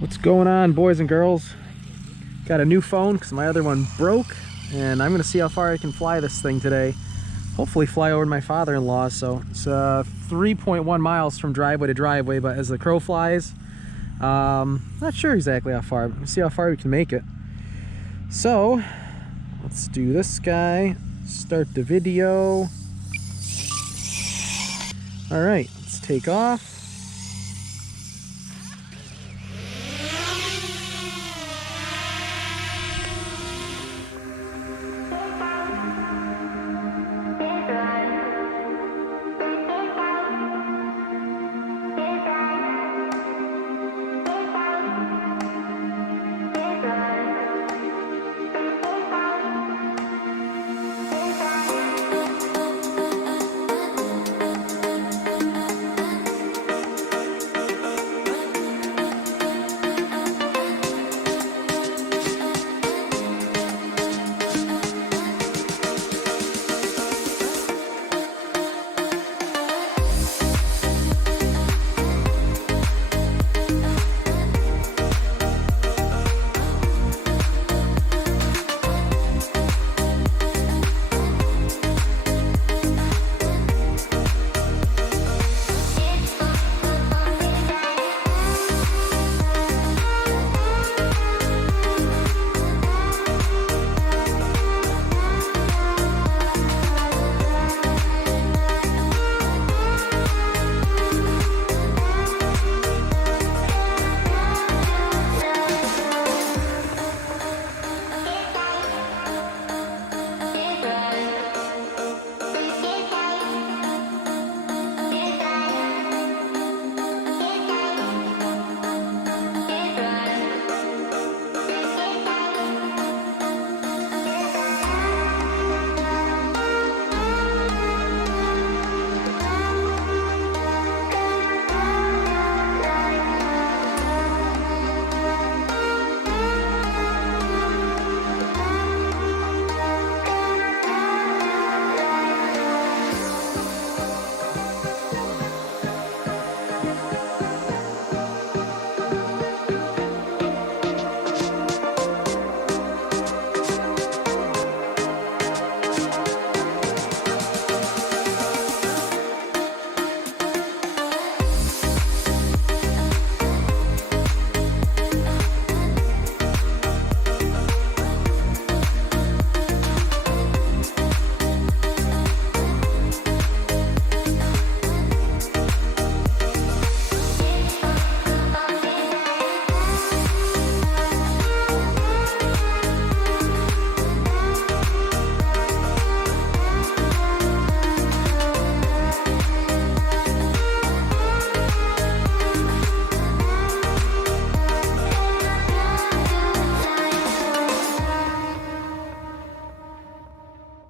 What's going on, boys and girls? Got a new phone because my other one broke, and I'm gonna see how far I can fly this thing today. Hopefully fly over to my father-in-law. So it's 3.1 miles from driveway to driveway, but as the crow flies, not sure exactly how far. We'll see how far we can make it. So let's do this guy, start the video. All right, let's take off.